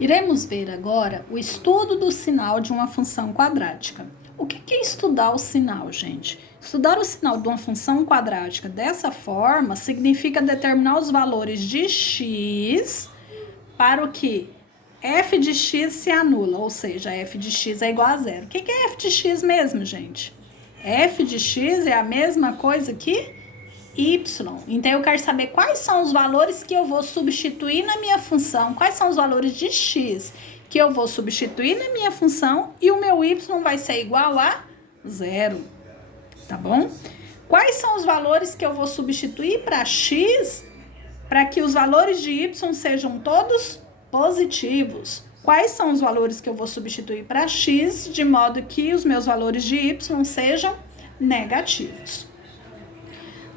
Iremos ver agora o estudo do sinal de uma função quadrática. O que é estudar o sinal, gente? Estudar o sinal de uma função quadrática dessa forma significa determinar os valores de x para o que f de x se anula, ou seja, f de x é igual a zero. O que é f de x mesmo, gente? F de x é a mesma coisa que y. Então, eu quero saber quais são os valores que eu vou substituir na minha função, quais são os valores de x que eu vou substituir na minha função e o meu y vai ser igual a zero, tá bom? Quais são os valores que eu vou substituir para x para que os valores de y sejam todos positivos? Quais são os valores que eu vou substituir para x de modo que os meus valores de y sejam negativos?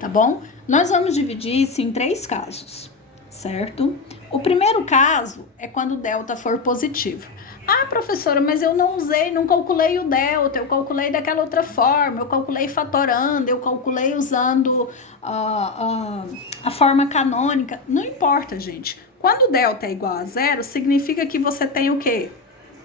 Tá bom? Nós vamos dividir isso em 3 casos, certo? O primeiro caso é quando o delta for positivo. Ah, professora, mas eu não calculei o delta, eu calculei daquela outra forma, eu calculei fatorando, eu calculei usando a forma canônica. Não importa, gente. Quando o delta é igual a zero, significa que você tem o quê?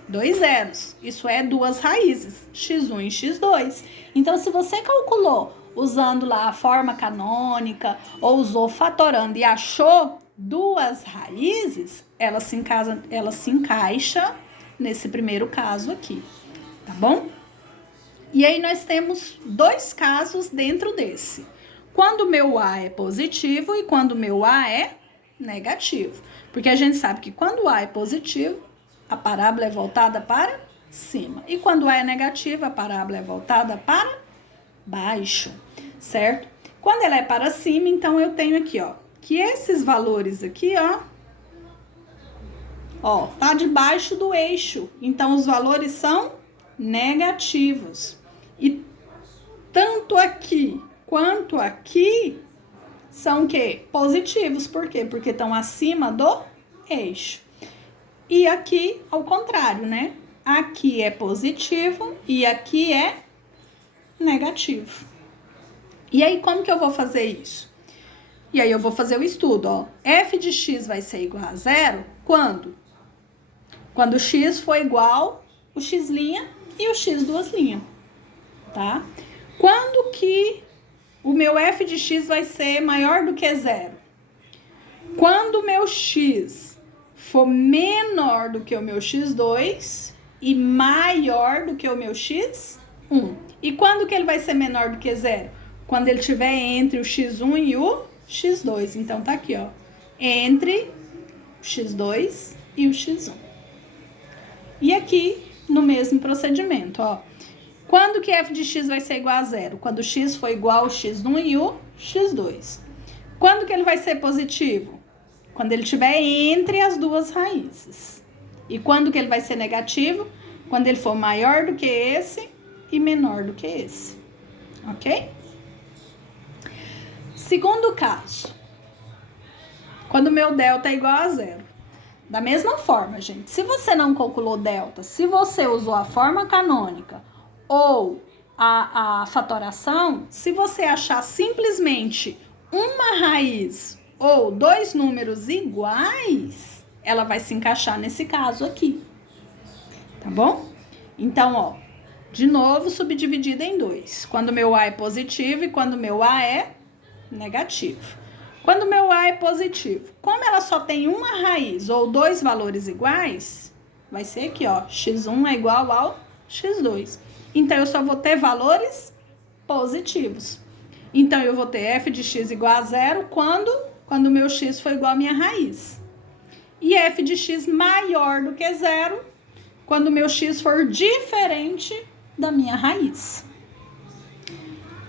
2 zeros. Isso é 2 raízes, x1 e x2. Então, se você calculou usando lá a forma canônica ou usou fatorando e achou 2 raízes, ela se encaixa nesse primeiro caso aqui, tá bom? E aí nós temos 2 casos dentro desse. Quando o meu A é positivo e quando o meu A é negativo. Porque a gente sabe que quando o A é positivo, a parábola é voltada para cima. E quando o A é negativo, a parábola é voltada para baixo, certo? Quando ela é para cima, então eu tenho aqui, ó, que esses valores aqui, ó, tá debaixo do eixo. Então, os valores são negativos. E tanto aqui quanto aqui são o quê? Positivos. Por quê? Porque estão acima do eixo. E aqui, ao contrário, né? Aqui é positivo e aqui é negativo. E aí, como que eu vou fazer isso? E aí, eu vou fazer o estudo, ó. F de x vai ser igual a zero quando? Quando o x for igual o x' e o x duas linhas, tá? Quando que o meu f de x vai ser maior do que zero? Quando o meu x for menor do que o meu x2 e maior do que o meu x1. E quando que ele vai ser menor do que zero? Quando ele estiver entre o x1 e o x2. Então, tá aqui, ó. Entre o x2 e o x1. E aqui, no mesmo procedimento, ó. Quando que f de x vai ser igual a zero? Quando o x for igual ao x1 e o x2. Quando que ele vai ser positivo? Quando ele estiver entre as 2 raízes. E quando que ele vai ser negativo? Quando ele for maior do que esse e menor do que esse. Ok? Segundo caso. Quando o meu delta é igual a zero. Da mesma forma, gente. Se você não calculou delta, se você usou a forma canônica ou a fatoração, se você achar simplesmente uma raiz ou 2 números iguais, ela vai se encaixar nesse caso aqui. Tá bom? Então, ó, de novo, subdividida em 2. Quando meu A é positivo e quando meu A é negativo. Quando meu A é positivo, como ela só tem uma raiz ou 2 valores iguais, vai ser aqui, ó, x1 é igual ao x2. Então, eu só vou ter valores positivos. Então, eu vou ter f de x igual a zero quando o meu x for igual à minha raiz. E f de x maior do que zero quando o meu x for diferente da minha raiz.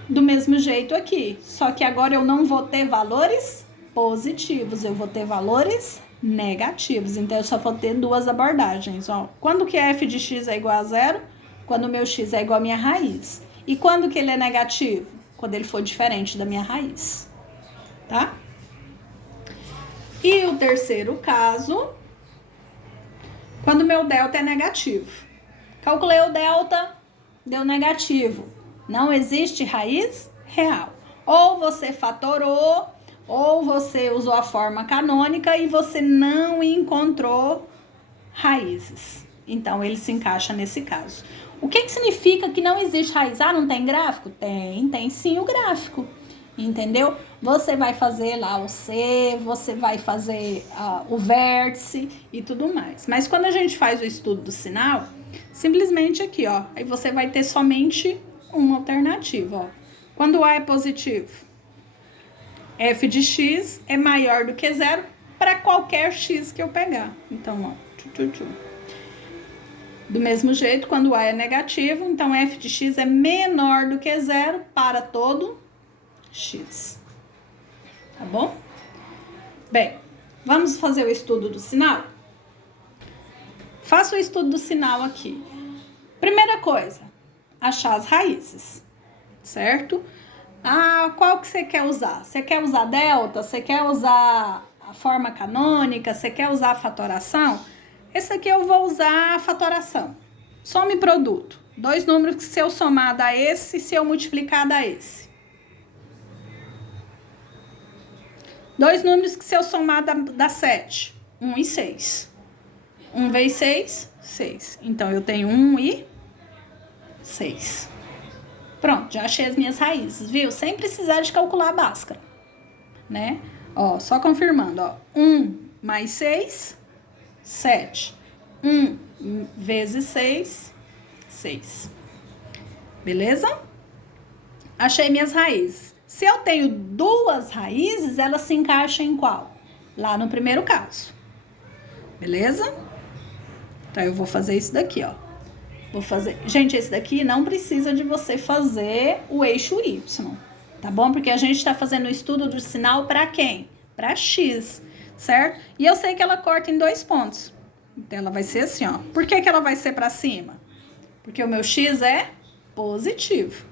Do mesmo jeito aqui, só que agora eu não vou ter valores positivos, eu vou ter valores negativos. Então, eu só vou ter 2 abordagens, ó. Quando que f de x é igual a zero? Quando o meu x é igual à minha raiz. E quando que ele é negativo? Quando ele for diferente da minha raiz, tá? E o terceiro caso, quando meu delta é negativo. Calculei o delta, deu negativo. Não existe raiz real. Ou você fatorou, ou você usou a forma canônica e você não encontrou raízes. Então, ele se encaixa nesse caso. O que significa que não existe raiz? Ah, não tem gráfico? Tem sim o gráfico. Entendeu? Você vai fazer lá o C, você vai fazer o vértice e tudo mais. Mas quando a gente faz o estudo do sinal, simplesmente aqui, ó, aí você vai ter somente uma alternativa, ó. Quando A é positivo, f de x é maior do que zero para qualquer x que eu pegar. Então, ó, do mesmo jeito, quando A é negativo, então f de x é menor do que zero para todo x. Tá bom? Bem, vamos fazer o estudo do sinal? Faça o estudo do sinal aqui. Primeira coisa, achar as raízes, certo? Qual que você quer usar? Você quer usar delta? Você quer usar a forma canônica? Você quer usar a fatoração? Esse aqui eu vou usar a fatoração. Some produto. 2 números que se eu somar dá esse, se eu multiplicar dá esse. 2 números que se eu somar dá 7. 1 e 6. 1 vezes 6, 6. Então, eu tenho 1 e 6. Pronto, já achei as minhas raízes, viu? Sem precisar de calcular a Bhaskara, né? Ó, só confirmando, ó. 1 mais 6, 7. 1 vezes 6, 6. Beleza? Achei minhas raízes. Se eu tenho 2 raízes, elas se encaixam em qual? Lá no primeiro caso. Beleza? Então, eu vou fazer isso daqui, ó. Vou fazer... Gente, esse daqui não precisa de você fazer o eixo Y, tá bom? Porque a gente tá fazendo o estudo do sinal para quem? Para X, certo? E eu sei que ela corta em 2 pontos. Então, ela vai ser assim, ó. Por que ela vai ser para cima? Porque o meu X é positivo.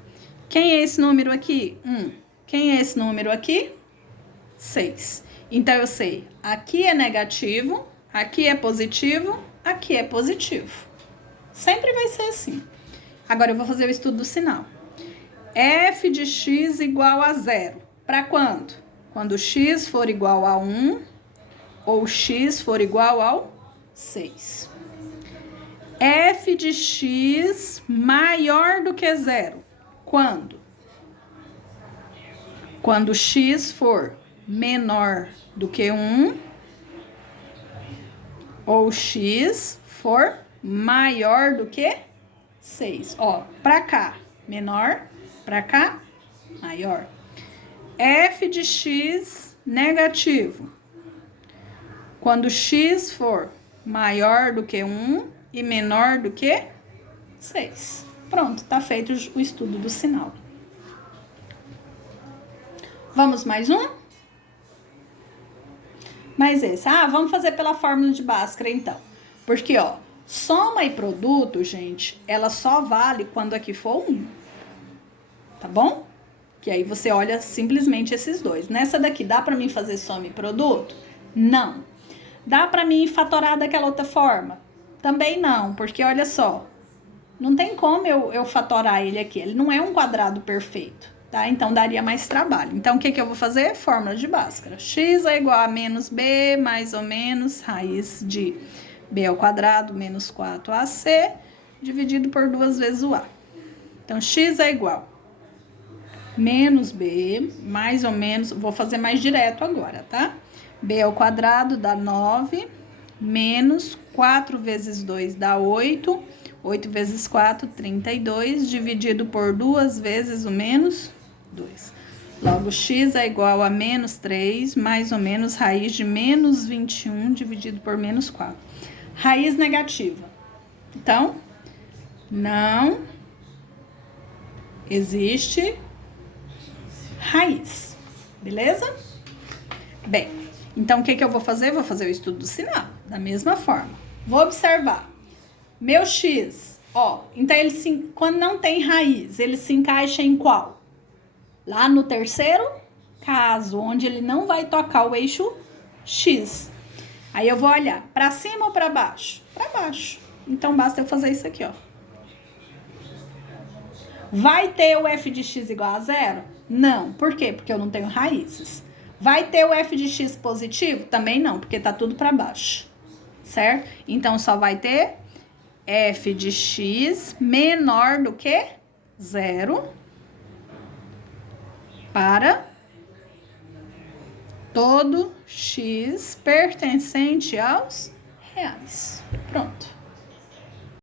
Quem é esse número aqui? 1. Quem é esse número aqui? 6. Então, eu sei, aqui é negativo, aqui é positivo, aqui é positivo. Sempre vai ser assim. Agora, eu vou fazer o estudo do sinal. F de x igual a 0. Para quando? Quando x for igual a 1 ou x for igual ao 6. F de x maior do que 0. Quando? Quando x for menor do que 1 ou x for maior do que 6. Ó, pra cá, menor, pra cá, maior. F de x negativo. Quando x for maior do que 1 e menor do que 6. Pronto, tá feito o estudo do sinal. Vamos mais um? Mais esse. Vamos fazer pela fórmula de Bhaskara, então. Porque, ó, soma e produto, gente, ela só vale quando aqui for 1. Tá bom? Que aí você olha simplesmente esses dois. Nessa daqui, dá pra mim fazer soma e produto? Não. Dá pra mim fatorar daquela outra forma? Também não, porque olha só. Não tem como eu fatorar ele aqui. Ele não é um quadrado perfeito, tá? Então, daria mais trabalho. Então, o que eu vou fazer? Fórmula de Bhaskara. X é igual a menos b, mais ou menos, raiz de b ao quadrado menos 4ac, dividido por 2 vezes o a. Então, x é igual a menos b, mais ou menos, vou fazer mais direto agora, tá? b ao quadrado dá 9, menos 4 vezes 2 dá 8, 8 vezes 4, 32, dividido por 2 vezes o menos 2. Logo, x é igual a menos 3, mais ou menos, raiz de menos 21, dividido por menos 4. Raiz negativa. Então, não existe raiz. Beleza? Bem, então o que eu vou fazer? Vou fazer o estudo do sinal, da mesma forma. Vou observar. Meu x, ó, então quando não tem raiz, ele se encaixa em qual? Lá no terceiro caso, onde ele não vai tocar o eixo x. Aí eu vou olhar para cima ou para baixo? Para baixo. Então, basta eu fazer isso aqui, ó. Vai ter o f de x igual a 0? Não. Por quê? Porque eu não tenho raízes. Vai ter o f de x positivo? Também não, porque tá tudo para baixo. certo? Então, só vai ter f de x menor do que 0 para todo x pertencente aos reais. Pronto.